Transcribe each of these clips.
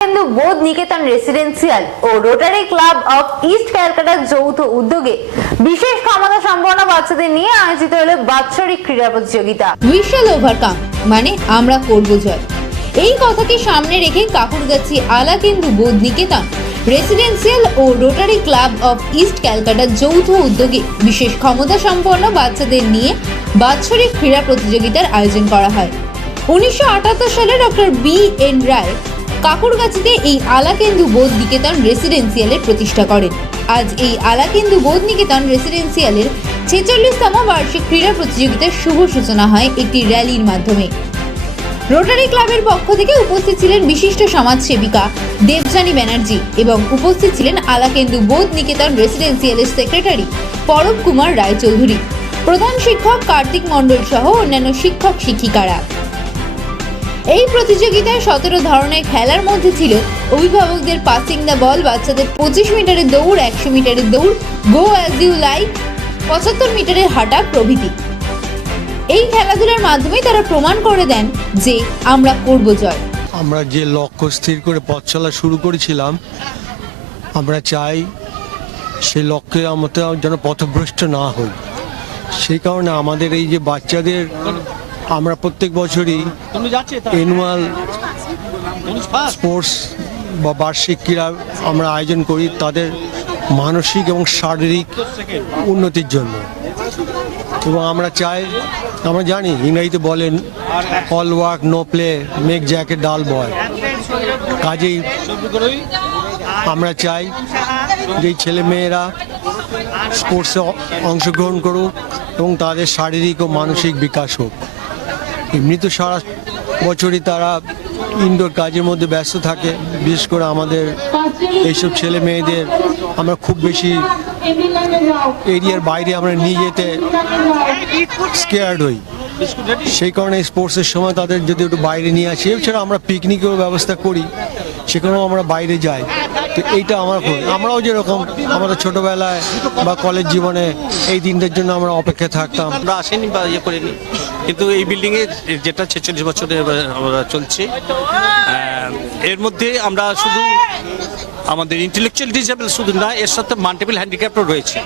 কিন্তু বোধ নিকেতন রেসিডেন্সিয়াল ও Rotary Club of East ক্যালকাটার যৌথ উদ্যোগে বিশেষ ক্ষমতা সম্পন্ন বাচ্চাদের নিয়ে আয়োজিত হলো বাৎসরিক ক্রীড়া প্রতিযোগিতা। উই শ্যাল ওভারকাম মানে আমরা করব জয়। এই কথাকে সামনে রেখে কাকুরগাছি আলাকেন্দু বোধ নিকেতন রেসিডেন্সিয়াল ও রোটারি ক্লাব অফ ইস্ট ক্যালকাটার যৌথ উদ্যোগে বিশেষ ক্ষমতা সম্পন্ন বাচ্চাদের নিয়ে বাৎসরিক ক্রীড়া প্রতিযোগিতার আয়োজন করা হয়। 1978 সালে ডক্টর বি.এন. রায় কাকুরগাছিতে এই আলাকেন্দু বোধ নিকেতন রেসিডেন্সিয়ালের প্রতিষ্ঠা করেন। আজ এই আলাকেন্দু বোধ নিকেতন রেসিডেন্সিয়ালের 46তম বার্ষিক ক্রীড়া প্রতিযোগিতার শুভ সূচনা হয় একটি র্যালির মাধ্যমে। রোটারি ক্লাবের পক্ষ থেকে উপস্থিত ছিলেন বিশিষ্ট সমাজসেবিকা দেবযানী ব্যানার্জি এবং উপস্থিত ছিলেন আলাকেন্দু বোধ নিকেতন রেসিডেন্সিয়ালের সেক্রেটারি পরব কুমার রায়চৌধুরী, প্রধান শিক্ষক কার্তিক মণ্ডল সহ অন্যান্য শিক্ষক শিক্ষিকারা। এই প্রতিযোগিতায় 17 ধরনের খেলার মধ্যে ছিল অভিভাবকদের পাসিং দ্য বল, বাচ্চাদের 25 মিটারের দৌড়, 100 মিটারের দৌড়, গো অ্যাজ ইউ লাইক, 75 মিটারের হাঁটা প্রভৃতি। এই খেলাধুলার মাধ্যমে তারা প্রমাণ করে দেন যে আমরা করব জয়। আমরা যে লক্ষ্য স্থির করে পথ চলা শুরু করেছিলাম, আমরা চাই সেই লক্ষ্যে আমরা যেন পথভ্রষ্ট না হই। সেই কারণে আমাদের এই যে বাচ্চাদের আমরা প্রত্যেক বছরই অ্যানুয়াল স্পোর্টস বা বার্ষিক ক্রীড়া আমরা আয়োজন করি তাদের মানসিক এবং শারীরিক উন্নতির জন্য। এবং আমরা চাই, আমরা জানি ইংরেজিতে বলেন all work no play make Jack a dull boy. কাজেই আমরা চাই যে ছেলে মেয়েরা স্পোর্টসে অংশগ্রহণ করুক এবং তাদের শারীরিক ও মানসিক বিকাশ হোক। এমনি তো সারা বছরই তারা ইনডোর কাজের মধ্যে ব্যস্ত থাকে। বিশেষ করে আমাদের এইসব ছেলে মেয়েদের আমরা খুব বেশি এরিয়ার বাইরে আমরা নিয়ে যেতে স্কেয়ার্ড হই। সেই কারণে স্পোর্টসের সময় তাদের যদি একটু বাইরে নিয়ে আসি, এছাড়া আমরা পিকনিকেও ব্যবস্থা করি, সেখানেও আমরা বাইরে যাই। তো এইটা আমরাও যেরকম আমাদের ছোটোবেলায় বা কলেজ জীবনে এই দিনটার জন্য আমরা অপেক্ষা থাকতাম। আমরা আসেনি বা ইয়ে করিনি, কিন্তু এই বিল্ডিংয়ে যেটা 46 বছরে আমরা চলছে, এর মধ্যে আমরা শুধু আমাদের ইন্টেলেকচুয়াল ডিসেবল শুধু না, এর সাথে মাল্টিপল হ্যান্ডিক্যাপও রয়েছে।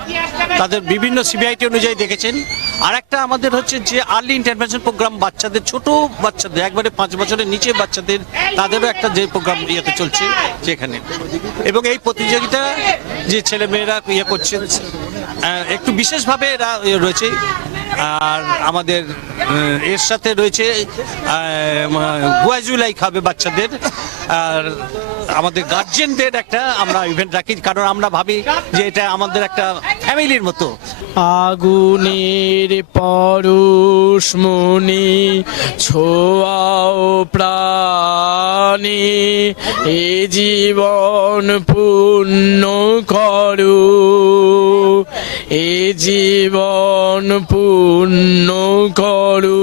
তাদের বিভিন্ন সিবিআইটি অনুযায়ী দেখেছেন। আর একটা আমাদের হচ্ছে যে আর্লি ইন্টারভেনশন প্রোগ্রাম, বাচ্চাদের ছোট বাচ্চাদের একবারে 5 বছরের নিচে বাচ্চাদের তাদেরও একটা যে প্রোগ্রাম ইয়েতে চলছে যেখানে। এবং এই প্রতিযোগিতা যে ছেলে মেয়েরা ইয়ে করছে একটু বিশেষভাবে এরা রয়েছে। আর আমাদের এর সাথে রয়েছে গুয়াজুলাই খাবে বাচ্চাদের। আর আমাদের গার্জেনদের একটা আমরা ইভেন্ট রাখি, কারণ আমরা ভাবি যে এটা আমাদের একটা ফ্যামিলির মতো। আগুনের পরশমণি ছোঁয়াও প্রাণে, এ জীবন পূর্ণ করো, এ জীবন পূর্ণ করো।